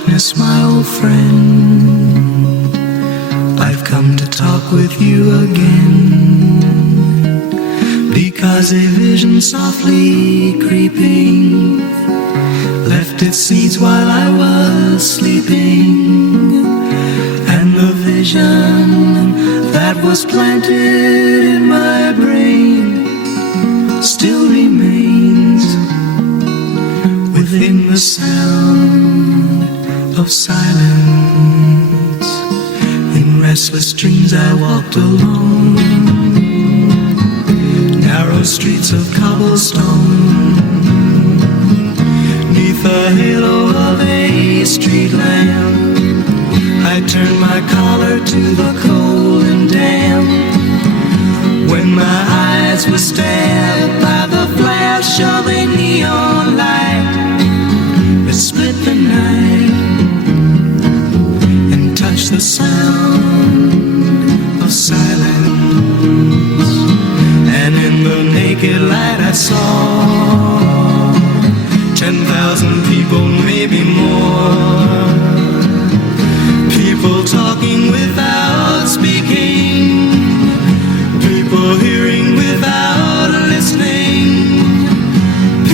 darkness, my old friend, I've come to talk with you again, because a vision softly creeping left its seeds while I was sleeping, and the vision that was planted in my brain still remains within the sound of silence. In restless dreams I walked alone, narrow streets of cobblestone, neath the halo of a street lamp. I turned my collar to the cold and damp, when my eyes were stabbed by the flash of a neon light that split the night and touched the sound of silence. And in the naked light I saw 10,000 people, maybe more, people talking without speaking, people hearing without listening,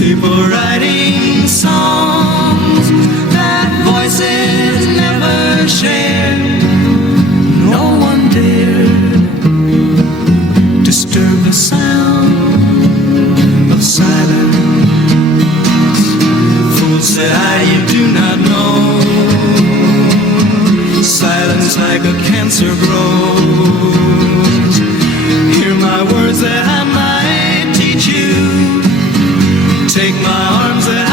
people writing songs that voices never shared. No one dared disturb the sound of silence. Fool, said I, you do not know, silence like a cancer grows. Hear my words that I might teach you, take my arms that